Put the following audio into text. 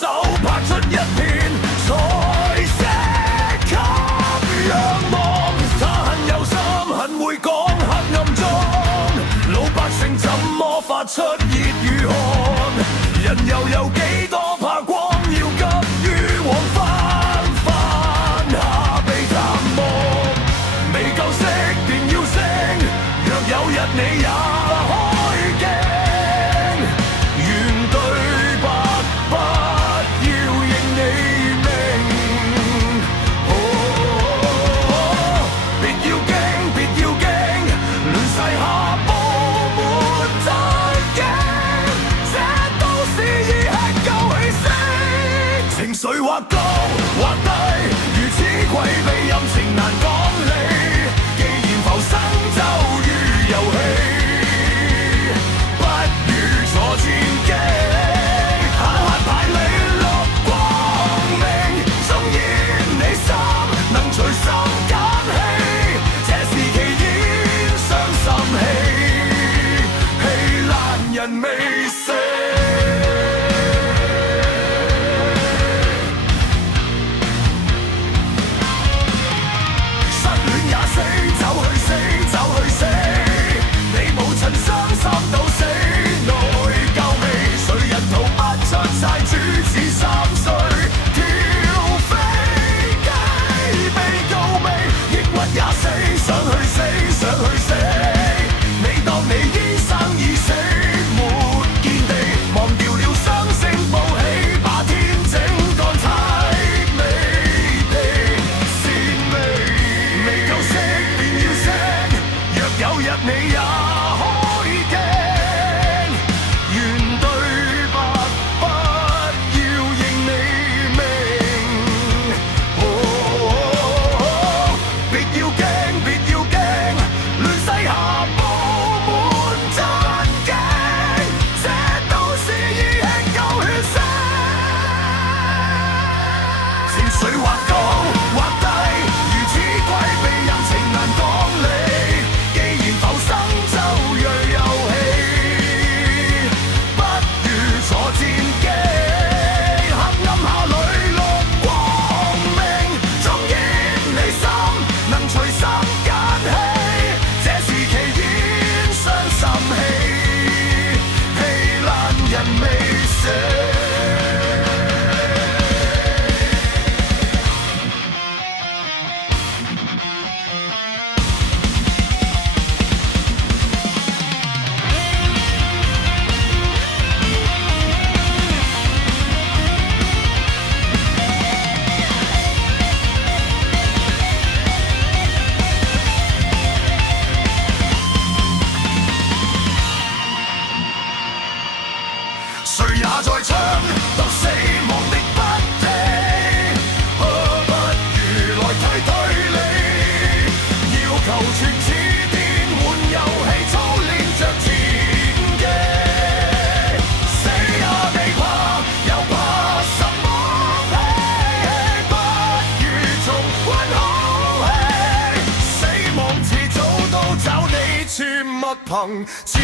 手拍出一片彩色給仰望。他很有心，很會講黑暗中，老百姓怎麼發出熱與汗？人又有幾多怕光，要急於往返，翻下被淡忘。未夠色便要升，若有日你也開鏡，原對白不要認你命。別要驚，別要驚，亂世下布滿真經，這都是已吃夠氣息。情緒或高或低，如此攜備任情難講理。既然浮生就如遊戲，不如坐戰機，下下排你綠光明，縱然你心能隨心揀戲，這是其煙傷心氣，氣爛人未死。失戀也死，走去死，走去死，你無塵傷心到死，內疚味，誰人逃不出債主似3歲跳飛機，被告未，抑鬱也死，想去死，想去死，你當你醫生已死，沒見地，忘掉了雙星報喜，把天整乾太美地，鮮味，未夠色便要升，若有日你也開鏡，原對白不要認你命。別要驚，別要驚，亂世下布滿真經，這都是已吃夠血腥。情緒或高或低，如此規避任情難講理。既然浮生就若遊戲，不如坐戰機，黑暗下裏綠光明，縱然你心能隨心揀戲，這是其煙傷心氣，氣爛人未死。誰也在搶到死亡的筆記，不如來推推理，要求全似電玩遊戲，操練着前技，死也未怕，又怕什麼氣？不如重溫好戲，死亡遲早都找你，全勿憑自己。